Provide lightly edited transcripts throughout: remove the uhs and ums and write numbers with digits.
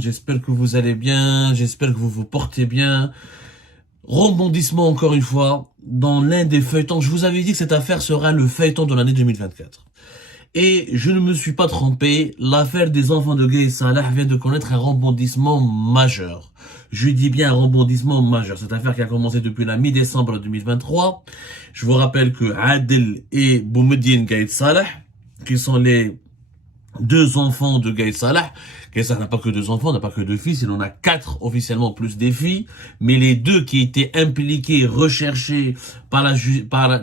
J'espère que vous allez bien, j'espère que vous vous portez bien. Rebondissement encore une fois dans l'un des feuilletons. Je vous avais dit que cette affaire sera le feuilleton de l'année 2024. Et je ne me suis pas trompé, l'affaire des enfants de Gaye Salah vient de connaître un rebondissement majeur. Je dis bien un rebondissement majeur. Cette affaire qui a commencé depuis la mi-décembre 2023. Je vous rappelle que Adel et Boumediene Gaye Salah, qui sont les deux enfants de Gaye Salah. Gaye Salah n'a pas que deux enfants, n'a pas que deux fils, il en a quatre officiellement plus des filles, mais les deux qui étaient impliqués, recherchés par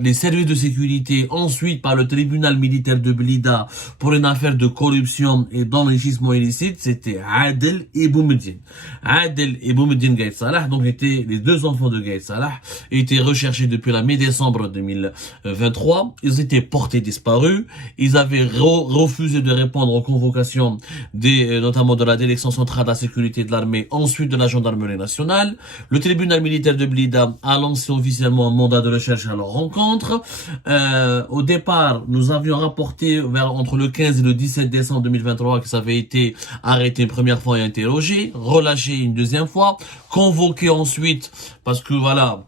les services de sécurité, ensuite par le tribunal militaire de Blida pour une affaire de corruption et d'enrichissement illicite, c'était Adel et Boumediene. Adel et Boumediene Gaye Salah, donc étaient les deux enfants de Gaye Salah, étaient recherchés depuis la mi-décembre 2023, ils étaient portés disparus, ils avaient refusé de répondre aux convocations notamment de la direction centrale de la sécurité de l'armée, ensuite de la gendarmerie nationale. Le tribunal militaire de Blida a lancé officiellement un mandat de recherche à leur rencontre. Au départ, nous avions rapporté entre le 15 et le 17 décembre 2023 que ça avait été arrêté une première fois et interrogé, relâché une deuxième fois, convoqué ensuite, parce que voilà,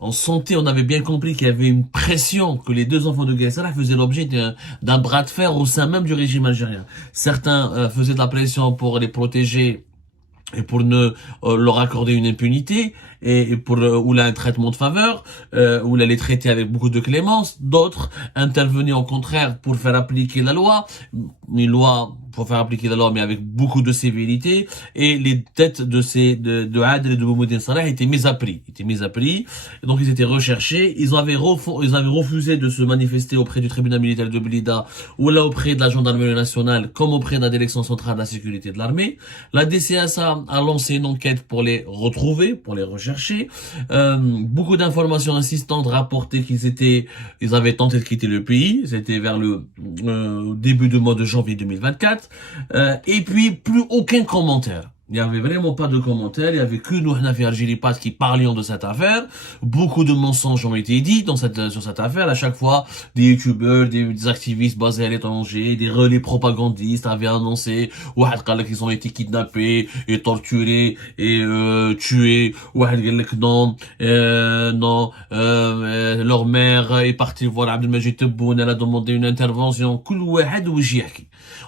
on sentait, on avait bien compris qu'il y avait une pression, que les deux enfants de Gaye Salah faisaient l'objet d'un bras de fer au sein même du régime algérien. Certains faisaient de la pression pour les protéger et pour ne leur accorder une impunité et pour ou là un traitement de faveur, ou là les traiter avec beaucoup de clémence. D'autres intervenaient au contraire pour faire appliquer la loi, une loi pour faire appliquer la loi mais avec beaucoup de sévérité, et les têtes de Adel et de Boumediene Salah étaient mises à prix, et donc ils étaient recherchés. Ils avaient refusé de se manifester auprès du tribunal militaire de Blida ou là auprès de la gendarmerie nationale comme auprès de la direction centrale de la sécurité de l'armée. La DCSA a lancé une enquête pour les retrouver, pour les rechercher. Beaucoup d'informations insistantes rapportaient ils avaient tenté de quitter le pays. C'était vers le début du mois de janvier 2024. Et puis, plus aucun commentaire. Il n'y avait vraiment pas de commentaires, il n'y avait que nous, Hnafi Argilipat, qui parlions de cette affaire. Beaucoup de mensonges ont été dits sur cette affaire. À chaque fois, des youtubeurs, des activistes basés à l'étranger, des relais propagandistes avaient annoncé qu'ils ont été kidnappés et torturés et tués. Non, leur mère est partie voir Abdelmajid Tebboune, elle a demandé une intervention.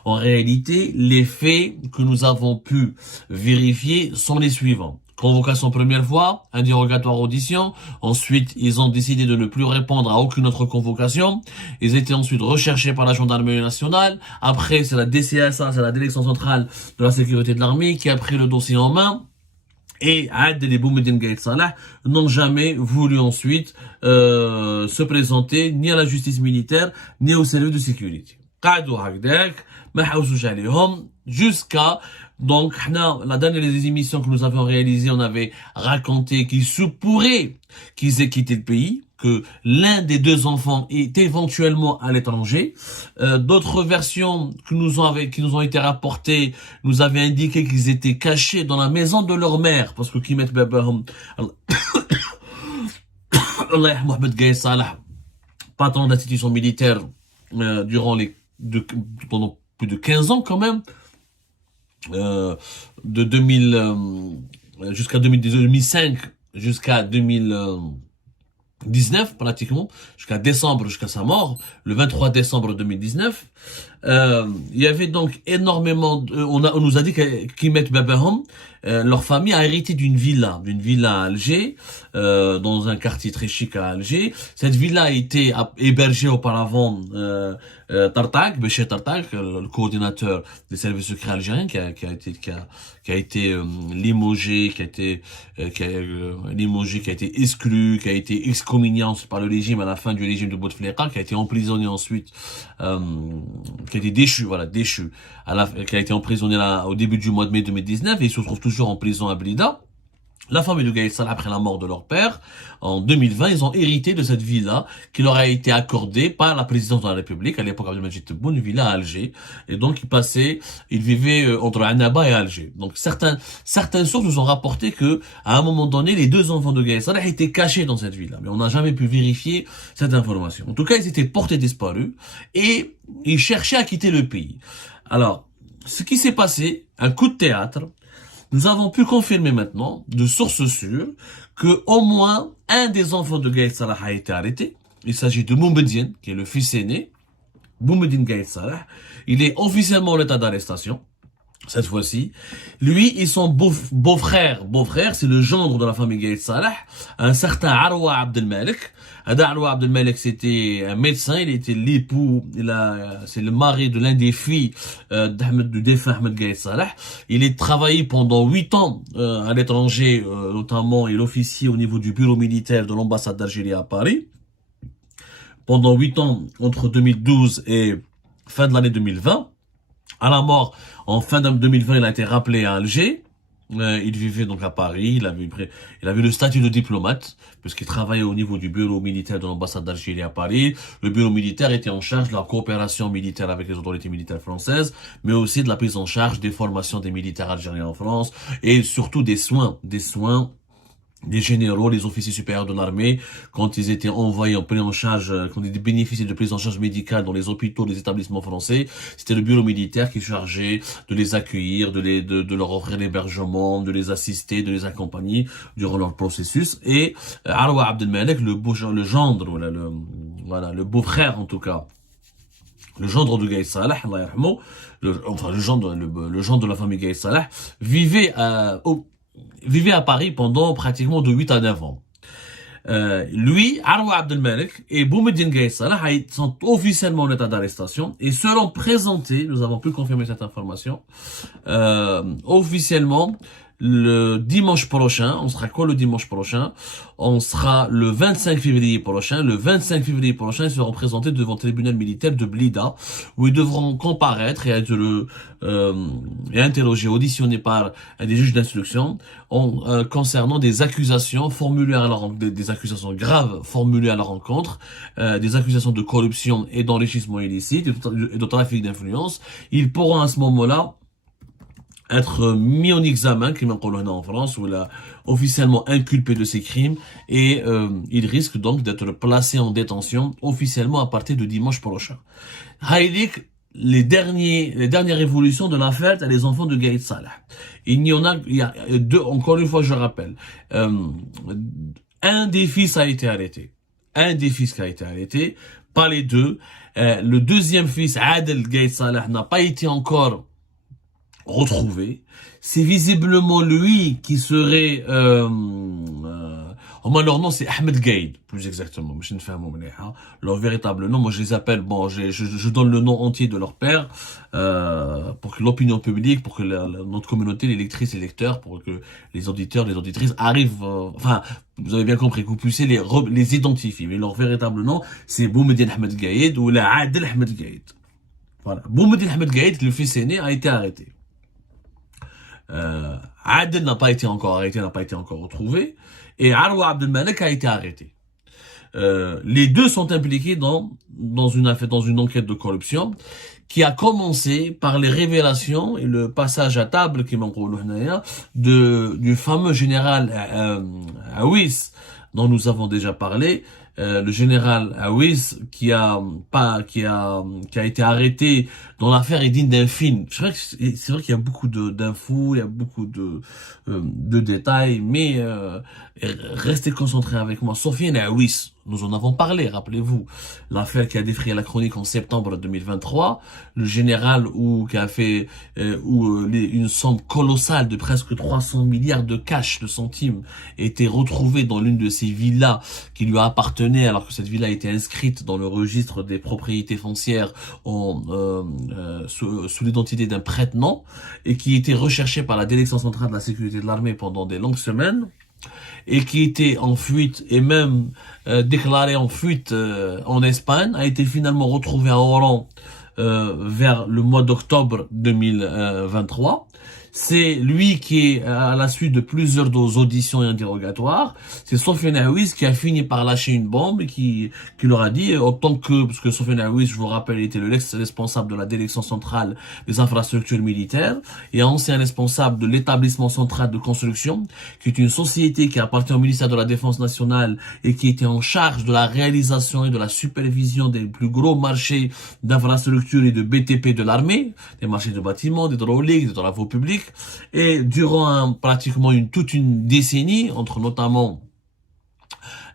En réalité, les faits que nous avons pu vérifier sont les suivants. Convocation première fois, interrogatoire audition. Ensuite, ils ont décidé de ne plus répondre à aucune autre convocation. Ils étaient ensuite recherchés par la gendarmerie nationale. Après, c'est la DCSA, c'est la direction centrale de la sécurité de l'armée qui a pris le dossier en main. Et Adel et Boumediene Gaye Salah n'ont jamais voulu ensuite se présenter ni à la justice militaire, ni au service de sécurité. Jusqu'à donc la dernière des émissions que nous avions réalisées, on avait raconté qu'il se pourrait qu'ils aient quitté le pays, que l'un des deux enfants est éventuellement à l'étranger. D'autres versions qui nous ont été rapportées nous avaient indiqué qu'ils étaient cachés dans la maison de leur mère, parce que Kimet Babahum Allah Mohamed Gaye Salah, patron d'institution militaire pendant plus de 15 ans quand même, de 2000 jusqu'à 2005 jusqu'à 2019 pratiquement, jusqu'à sa mort, le 23 décembre 2019. Il y avait donc énormément on nous a dit qu'Kimet Babahum, leur famille a hérité d'une villa à Alger, dans un quartier très chic à Alger. Cette villa a été hébergée auparavant Béché Tartak, le coordinateur des services secrets algériens, qui a été limogé, qui a été exclu, qui a été excommunié par le régime à la fin du régime de Bouteflika, qui a été emprisonné ensuite, qui a été déchu, qui a été emprisonné au début du mois de mai 2019, et il se trouve toujours en prison à Blida. La famille de Gaïd Salah, après la mort de leur père, en 2020, ils ont hérité de cette villa qui leur a été accordée par la présidence de la République, à l'époque Abdelmajid Tebboune, une villa à Alger. Et donc, ils vivaient entre Annaba et Alger. Donc, certaines sources nous ont rapporté que, à un moment donné, les deux enfants de Gaïd Salah étaient cachés dans cette villa. Mais on n'a jamais pu vérifier cette information. En tout cas, ils étaient portés disparus et ils cherchaient à quitter le pays. Alors, ce qui s'est passé, un coup de théâtre. Nous avons pu confirmer maintenant, de sources sûres, que au moins un des enfants de Gaïd Salah a été arrêté. Il s'agit de Boumediene, qui est le fils aîné. Boumediene Gaïd Salah. Il est officiellement en état d'arrestation. Cette fois-ci, lui et son beau-frère, c'est le gendre de la famille Gaïd Salah, un certain Arwa Abdelmalek. Arwa Abdelmalek, c'était un médecin, il était l'époux, c'est le mari de l'un des filles du défunt Ahmed Gaïd Salah. Il a travaillé pendant 8 ans à l'étranger, notamment il officiait au niveau du bureau militaire de l'ambassade d'Algérie à Paris. Pendant 8 ans, entre 2012 et fin de l'année 2020. À la mort, en fin d'année 2020, il a été rappelé à Alger. Il vivait donc à Paris. Il avait le statut de diplomate, puisqu'il travaillait au niveau du bureau militaire de l'ambassade d'Algérie à Paris. Le bureau militaire était en charge de la coopération militaire avec les autorités militaires françaises, mais aussi de la prise en charge des formations des militaires algériens en France, et surtout des soins des généraux, les officiers supérieurs de l'armée, quand ils étaient envoyés en prise en charge, quand ils bénéficiaient de prise en charge médicale dans les hôpitaux, les établissements français, c'était le bureau militaire qui chargeait de les accueillir, de leur offrir l'hébergement, de les assister, de les accompagner durant leur processus. Et Arwa Abdelmalek, le gendre, le beau-frère en tout cas, le gendre de Gaïd Salah, le gendre de la famille Gaïd Salah, vivait à Paris pendant pratiquement de 8 à 9 ans. Lui, Arwa Abdelmalek et Boumediene Gaïd Salah sont officiellement en état d'arrestation et seront présentés, nous avons pu confirmer cette information, officiellement le dimanche prochain. On sera quoi le dimanche prochain? On sera le 25 février prochain. Le 25 février prochain, ils seront présentés devant le tribunal militaire de Blida, où ils devront comparaître et être interrogés, auditionnés par des juges d'instruction concernant des accusations formulées à leur des accusations graves formulées à leur encontre, des accusations de corruption et d'enrichissement illicite et de trafic d'influence. Ils pourront à ce moment-là être mis en examen, comme on dit en France, ou là, officiellement inculpé de ces crimes, et il risque donc d'être placé en détention officiellement à partir de dimanche prochain. Haïdik, les dernières évolutions de l'affaire, c'est les enfants de Gaïd Salah. Il y a deux, encore une fois, je rappelle, un des fils a été arrêté. Pas les deux. Le deuxième fils, Adel Gaïd Salah, n'a pas été encore retrouvé. C'est visiblement lui qui serait leur nom c'est Ahmed Gaïd, plus exactement. Leur véritable nom, moi je les appelle, je donne le nom entier de leur père pour que l'opinion publique, pour que notre communauté, les lectrices et lecteurs, pour que les auditeurs, les auditrices arrivent, vous avez bien compris, que vous puissiez les identifier. Mais leur véritable nom, c'est Boumediene Ahmed Gaïd ou la Adel Ahmed Gaïd. Voilà. Boumediene Ahmed Gaïd, le fils aîné, a été arrêté. Adel n'a pas été encore arrêté, n'a pas été encore retrouvé, et Arwa Abdelmalek a été arrêté. Les deux sont impliqués dans une enquête de corruption qui a commencé par les révélations et le passage à table du fameux général Aouis dont nous avons déjà parlé. Le général Aouis qui a été arrêté dans l'affaire est digne d'un film. C'est vrai qu'il y a beaucoup d'infos, il y a beaucoup de détails, mais restez concentrés avec moi. Sofiane Aouis, nous en avons parlé, rappelez-vous, l'affaire qui a défrayé la chronique en septembre 2023, le général qui a fait une somme colossale de presque 300 milliards de cash, de centimes, était retrouvée dans l'une de ses villas qui lui appartenait, alors que cette villa était inscrite dans le registre des propriétés foncières sous l'identité d'un prête-nom, et qui était recherché par la direction centrale de la sécurité de l'armée pendant des longues semaines, et qui était en fuite et même déclaré en fuite en Espagne, a été finalement retrouvé à Oran vers le mois d'octobre 2023. c'est lui qui est, à la suite de plusieurs auditions et interrogatoires, c'est Sofiane Aouiz qui a fini par lâcher une bombe et qui leur a dit, autant que, parce que Sofiane Aouiz, je vous rappelle, il était le responsable de la direction centrale des infrastructures militaires et ancien responsable de l'établissement central de construction, qui est une société qui appartient au ministère de la Défense nationale et qui était en charge de la réalisation et de la supervision des plus gros marchés d'infrastructures et de BTP de l'armée, des marchés de bâtiments, des hydrauliques, des travaux publics. Et durant pratiquement toute une décennie, entre notamment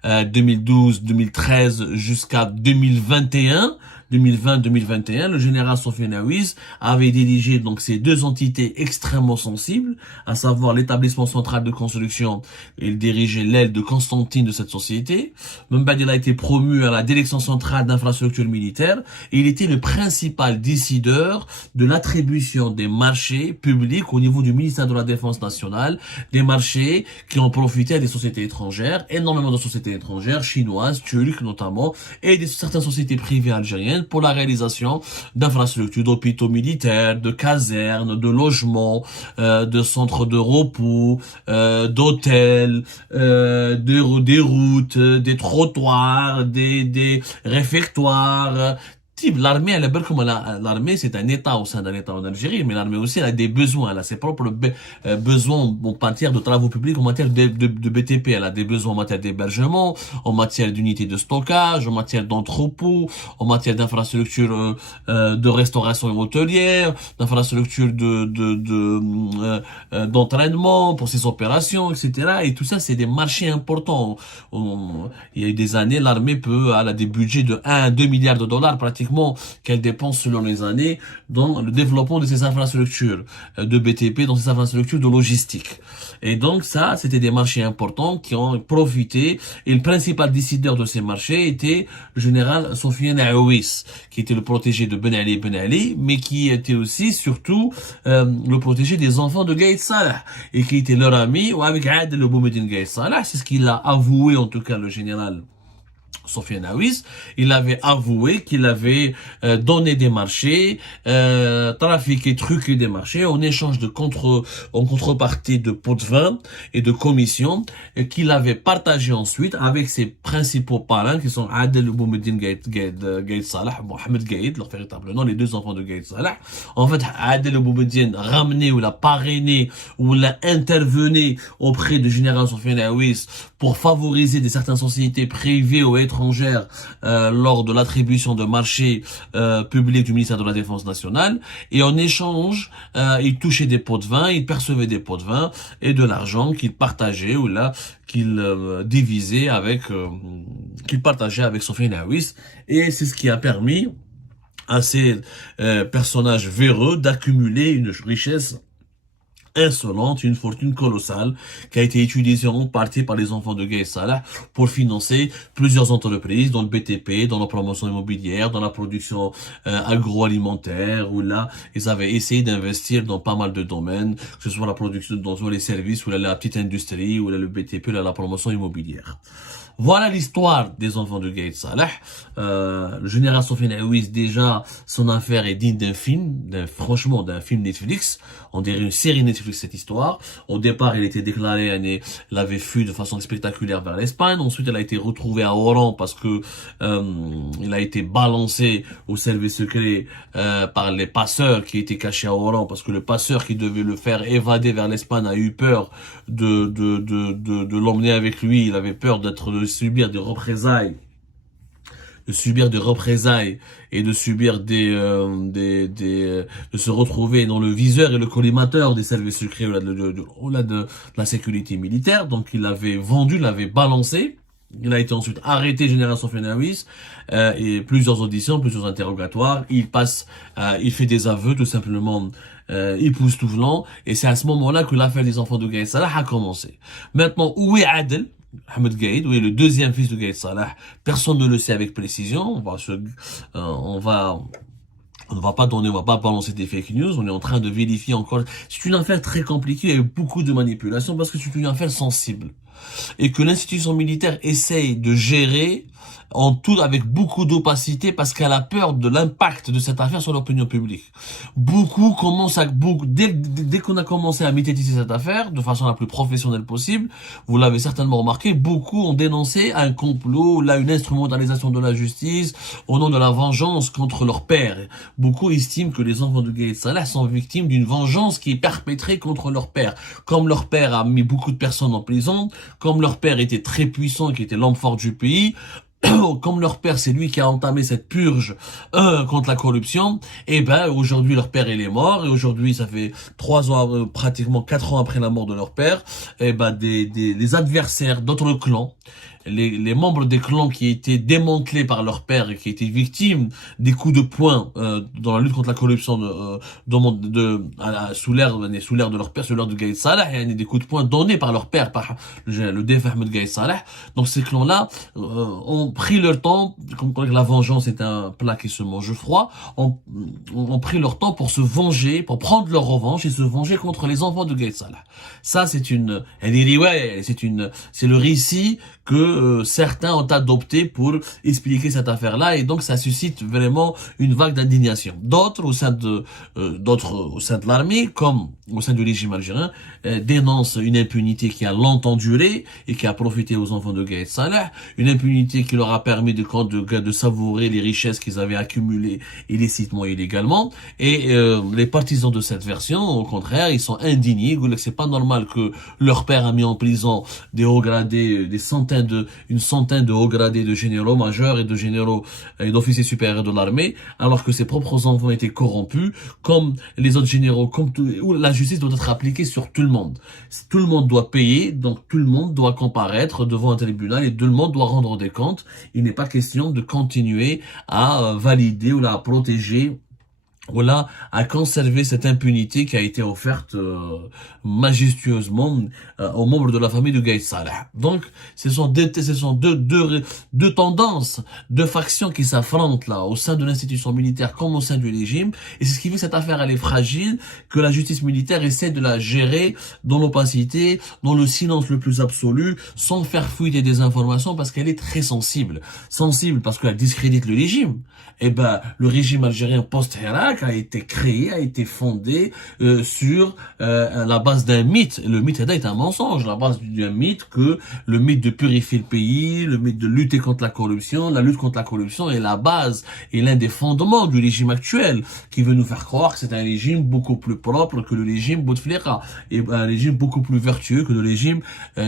2012, 2013 jusqu'à 2020-2021, le général Sofiane Aouiz avait dirigé donc ces deux entités extrêmement sensibles, à savoir l'établissement central de construction. Il dirigeait l'aile de Constantine de cette société. Membad, il a été promu à la direction centrale d'infrastructures militaires et il était le principal décideur de l'attribution des marchés publics au niveau du ministère de la Défense nationale, des marchés qui ont profité à des sociétés étrangères, énormément de sociétés étrangères, chinoises, turques notamment, et certaines sociétés privées algériennes pour la réalisation d'infrastructures, d'hôpitaux militaires, de casernes, de logements, de centres de repos, d'hôtels, des routes, des trottoirs, des réfectoires. L'armée, elle est belle comme l'armée, c'est un État au sein d'un État en Algérie, mais l'armée aussi, elle a des besoins, elle a ses propres besoins en matière de travaux publics, en matière de BTP, elle a des besoins en matière d'hébergement, en matière d'unités de stockage, en matière d'entrepôts, en matière d'infrastructures de restauration hôtelière, d'infrastructures d'entraînement pour ses opérations, etc. Et tout ça, c'est des marchés importants. Il y a eu des années, l'armée elle a des budgets de 1 à 2 milliards de dollars pratiquement qu'elle dépense selon les années dans le développement de ces infrastructures de BTP, dans ces infrastructures de logistique. Et donc ça, c'était des marchés importants qui ont profité. Et le principal décideur de ces marchés était le général Sofiane Aouiz, qui était le protégé de Ben Ali, mais qui était aussi, surtout, le protégé des enfants de Gaïd Salah, et qui était leur ami, ou avec Adel Boumediene Gaïd Salah. C'est ce qu'il a avoué, en tout cas, le général Sofiane Aouiz. Il avait avoué qu'il avait donné des marchés, trafiqué, truqué des marchés en échange en contrepartie de pots de vin et de commissions qu'il avait partagé ensuite avec ses principaux parrains qui sont Adel Boumediene Gaïd Salah, Mohamed Gaïd, leur véritable nom, les deux enfants de Gaïd Salah. En fait, Adel Boumediene ramené ou l'a parrainé ou l'a intervenu auprès du général Sofiane Aouiz pour favoriser certaines sociétés privées ou étrangères lors de l'attribution de marchés publics du ministère de la Défense nationale. Et en échange, il touchait des pots de vin, il percevait des pots de vin et de l'argent qu'il partageait ou là qu'il divisait qu'il partageait avec Sofiane Aouiz. Et c'est ce qui a permis à ces personnages véreux d'accumuler une richesse insolente, une fortune colossale qui a été utilisée en partie par les enfants de Gaïd Salah pour financer plusieurs entreprises dans le BTP, dans la promotion immobilière, dans la production agroalimentaire, où là, ils avaient essayé d'investir dans pas mal de domaines, que ce soit la production, dans les services, ou là, la petite industrie, ou là, le BTP, ou là, la promotion immobilière. Voilà l'histoire des enfants de Gaïd Salah. Le général Sofiane Aouiz, déjà, son affaire est digne d'un film, franchement, d'un film Netflix. On dirait une série Netflix, cette histoire. Au départ, il était déclaré, il avait fui de façon spectaculaire vers l'Espagne. Ensuite, il a été retrouvé à Oran parce que il a été balancé au service secret par les passeurs qui étaient cachés à Oran, parce que le passeur qui devait le faire évader vers l'Espagne a eu peur de l'emmener avec lui. Il avait peur de subir des représailles, et de subir de se retrouver dans le viseur et le collimateur des services secrets de la sécurité militaire. Donc il l'avait vendu, l'avait balancé. Il a été ensuite arrêté, général Sofiane Aouiz, et plusieurs auditions, plusieurs interrogatoires. Il fait des aveux tout simplement époustouflants, et c'est à ce moment-là que l'affaire des enfants de Gaïd Salah a commencé. Maintenant, où est Adel Mohamed Gaïd, oui, le deuxième fils de Gaïd Salah? Personne ne le sait avec précision. On va pas balancer des fake news. On est en train de vérifier encore. C'est une affaire très compliquée avec beaucoup de manipulations parce que c'est une affaire sensible et que l'institution militaire essaye de gérer en tout avec beaucoup d'opacité parce qu'elle a peur de l'impact de cette affaire sur l'opinion publique. Beaucoup commencent à, dès qu'on a commencé à médiatiser cette affaire de façon la plus professionnelle possible, vous l'avez certainement remarqué, beaucoup ont dénoncé un complot, là une instrumentalisation de la justice au nom de la vengeance contre leur père. Beaucoup estiment que les enfants de Gaïd Salah sont victimes d'une vengeance qui est perpétrée contre leur père. Comme leur père a mis beaucoup de personnes en prison, comme leur père était très puissant, qui était l'homme fort du pays, comme leur père, c'est lui qui a entamé cette purge contre la corruption, et ben aujourd'hui leur père il est mort, et aujourd'hui ça fait 3 ans, pratiquement 4 ans après la mort de leur père, et ben les adversaires d'autres clans, les membres des clans qui étaient démantelés par leur père et qui étaient victimes des coups de poing dans la lutte contre la corruption sous l'ère de leur père, sous l'ère de Gaïd Salah, et des coups de poing donnés par leur père, par le défunt Ahmed Gaïd Salah. Donc ces clans-là ont pris leur temps, comme la vengeance est un plat qui se mange froid, ont pris leur temps pour se venger, pour prendre leur revanche et se venger contre les enfants de Gaïd Salah. Ça c'est c'est le récit que certains ont adopté pour expliquer cette affaire-là, et donc ça suscite vraiment une vague d'indignation. D'autres au sein de l'armée, comme au sein du régime algérien, dénoncent une impunité qui a longtemps duré et qui a profité aux enfants de Gaïd Salah, une impunité qui leur a permis de savourer les richesses qu'ils avaient accumulées illicitement et illégalement. Et les partisans de cette version, au contraire, ils sont indignés. Ils disent que c'est pas normal que leur père a mis en prison des hauts gradés, une centaine de hauts gradés de généraux majeurs et de généraux et d'officiers supérieurs de l'armée, alors que ses propres enfants étaient corrompus, comme les autres généraux, où la justice doit être appliquée sur tout le monde. Tout le monde doit payer, donc tout le monde doit comparaître devant un tribunal et tout le monde doit rendre des comptes. Il n'est pas question de continuer à valider ou à protéger voilà, à conserver cette impunité qui a été offerte majestueusement aux membres de la famille de Gaïd Salah. Donc, ce sont deux tendances, deux factions qui s'affrontent là, au sein de l'institution militaire comme au sein du régime, et c'est ce qui fait que cette affaire, elle est fragile, que la justice militaire essaie de la gérer dans l'opacité, dans le silence le plus absolu, sans faire fuiter des informations, parce qu'elle est très sensible. Sensible parce qu'elle discrédite le régime. Eh ben, le régime algérien post-Hirak a été créé, a été fondé sur la base d'un mythe. Le mythe est un mensonge, la base d'un mythe le mythe de purifier le pays, le mythe de lutter contre la corruption. La lutte contre la corruption est la base et l'un des fondements du régime actuel, qui veut nous faire croire que c'est un régime beaucoup plus propre que le régime Bouteflika, et un régime beaucoup plus vertueux que le régime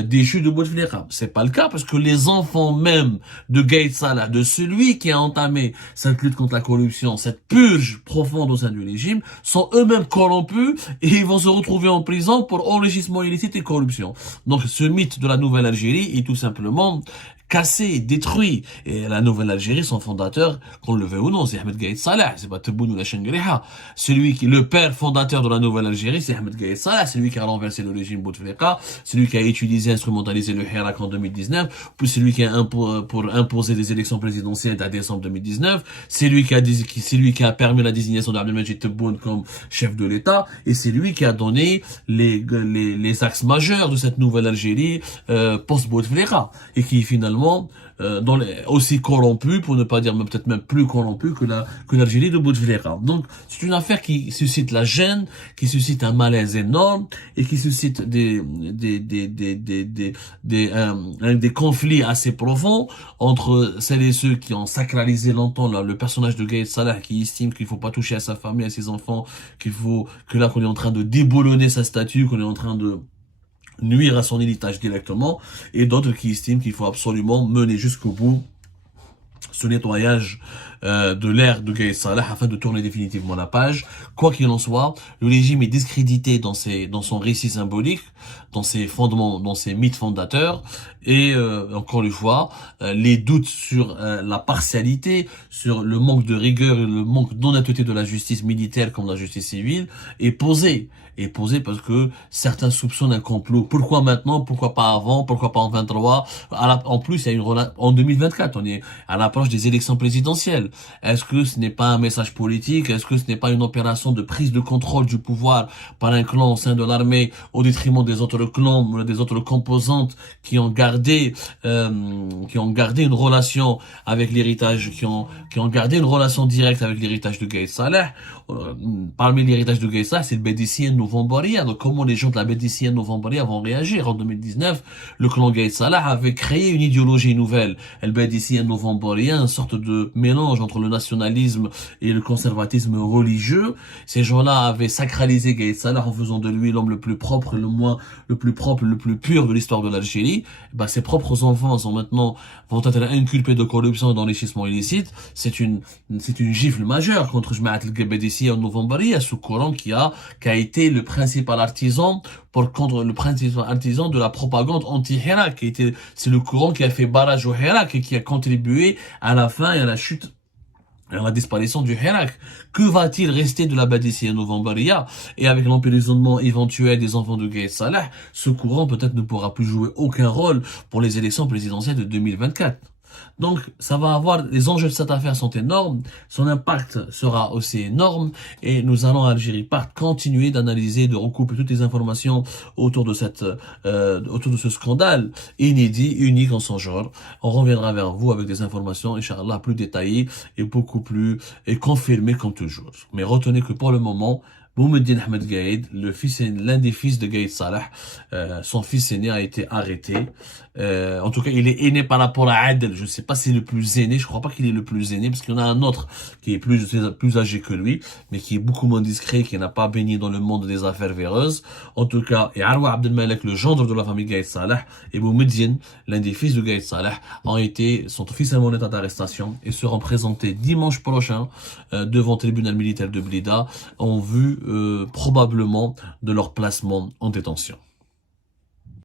déchu de Bouteflika. C'est pas le cas, parce que les enfants même de Gaïd Salah, de celui qui a entamé cette lutte contre la corruption, cette purge profonde au sein du régime, sont eux-mêmes corrompus et ils vont se retrouver en prison pour enrichissement illicite et corruption. Donc ce mythe de la nouvelle Algérie est tout simplement cassé, détruit. Et la nouvelle Algérie, son fondateur, qu'on le veuille ou non, c'est Ahmed Gaïd Salah, c'est pas Tebboune ou la Chengriha. Le père fondateur de la nouvelle Algérie, c'est Ahmed Gaïd Salah, c'est lui qui a renversé le régime Bouteflika, c'est lui qui a utilisé, instrumentalisé le Hirak en 2019, puis c'est lui qui a pour imposer des élections présidentielles à décembre 2019, c'est lui qui a permis la désignation d'Abdelmajid Tebboune comme chef de l'État, et c'est lui qui a donné les axes majeurs de cette nouvelle Algérie, post-Bouteflika, et qui finalement aussi corrompu, pour ne pas dire peut-être même plus corrompu que l'Algérie de Bouteflika. Donc c'est une affaire qui suscite la gêne, qui suscite un malaise énorme et qui suscite des conflits assez profonds entre celles et ceux qui ont sacralisé longtemps le personnage de Gaïd Salah, qui estime qu'il faut pas toucher à sa famille, à ses enfants, qu'on est en train de déboulonner sa statue, qu'on est en train de nuire à son héritage directement, et d'autres qui estiment qu'il faut absolument mener jusqu'au bout ce nettoyage de l'ère de Gaïd Salah afin de tourner définitivement la page. Quoi qu'il en soit, le régime est discrédité dans son récit symbolique, dans ses fondements, dans ses mythes fondateurs, et encore une fois, les doutes sur la partialité, sur le manque de rigueur et le manque d'honnêteté de la justice militaire comme de la justice civile est posé parce que certains soupçonnent un complot. Pourquoi maintenant? Pourquoi pas avant? Pourquoi pas en 23? En plus, il y a en 2024, on est à l'approche des élections présidentielles. réel? Est-ce que ce n'est pas un message politique? Est-ce que ce n'est pas une opération de prise de contrôle du pouvoir par un clan au sein de l'armée au détriment des autres clans, des autres composantes qui ont gardé une relation avec l'héritage, qui ont gardé une relation directe avec l'héritage de Gaïd Salah? Parmi l'héritage de Gaïd Salah, c'est le Bédicien Novembaria. Donc comment les gens de la Bédicien Novembaria vont réagir? En 2019, le clan Gaïd Salah avait créé une idéologie nouvelle. Le Bédicien Novembaria, une sorte de mélange entre le nationalisme et le conservatisme religieux. Ces gens-là avaient sacralisé Gaïd Salah en faisant de lui l'homme le plus propre, le plus pur de l'histoire de l'Algérie. Ses propres enfants vont être inculpés de corruption et d'enrichissement illicite. C'est une gifle majeure contre Jmaat al-Bédicien Novembaria, ce courant qui a été le principal artisan de la propagande anti-Hirak. C'est le courant qui a fait barrage au Hirak et qui a contribué à la fin et à la chute et à la disparition du Hirak. Que va-t-il rester de la Bédicien Novembaria? Et avec l'emprisonnement éventuel des enfants de Gaïd Salah, ce courant peut-être ne pourra plus jouer aucun rôle pour les élections présidentielles de 2024. Donc, les enjeux de cette affaire sont énormes, son impact sera aussi énorme, et nous allons à Algérie Part continuer d'analyser, de recouper toutes les informations autour de ce scandale inédit, unique en son genre. On reviendra vers vous avec des informations, Inch'Allah, plus détaillées et beaucoup plus confirmées comme toujours. Mais retenez que pour le moment, Boumediene Ahmed Gaïd, l'un des fils de Gaïd Salah, son fils aîné a été arrêté. En tout cas, il est aîné par rapport à Adel. Je ne sais pas s'il est le plus aîné. Je crois pas qu'il est le plus aîné parce qu'il y en a un autre qui est plus âgé que lui, mais qui est beaucoup moins discret, qui n'a pas baigné dans le monde des affaires véreuses. En tout cas, et Arwa Abdelmalek, le gendre de la famille Gaïd Salah, et Boumediene, l'un des fils de Gaïd Salah, sont officiellement en état d'arrestation et seront présentés dimanche prochain devant le tribunal militaire de Blida en vue probablement de leur placement en détention.